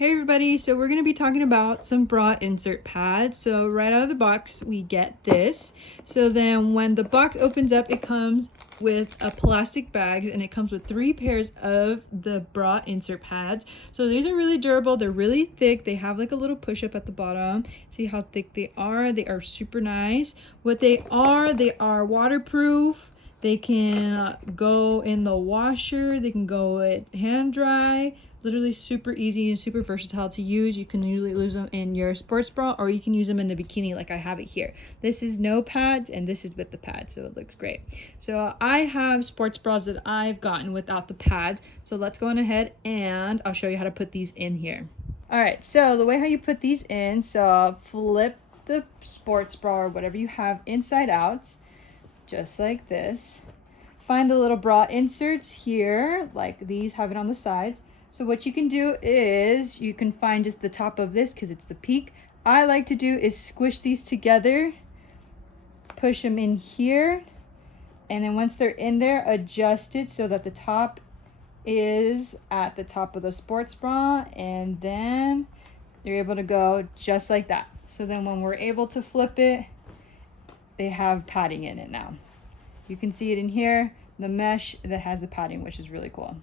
Hey everybody, so we're going to be talking about some bra insert pads. So right out of the box we get this. So then when the box opens up, it comes with a plastic bag and it comes with 3 pairs of the bra insert pads. So these are really durable, they're really thick, they have like a little push up at the bottom. See how thick they are super nice. What they are waterproof. They can go in the washer, they can go at hand dry. Literally super easy and super versatile to use. You can usually use them in your sports bra or you can use them in the bikini like I have it here. This is no pads and this is with the pads, so it looks great. So I have sports bras that I've gotten without the pads. So let's go on ahead and I'll show you how to put these in here. All right, so the way how you put these in, so flip the sports bra or whatever you have inside out, just like this. Find the little bra inserts here, like these, have it on the sides. So what you can do is you can find just the top of this because it's the peak. I like to do is squish these together, push them in here, and then once they're in there, adjust it so that the top is at the top of the sports bra, and then you're able to go just like that. So then when we're able to flip it, they have padding in it now. You can see it in here, the mesh that has the padding, which is really cool.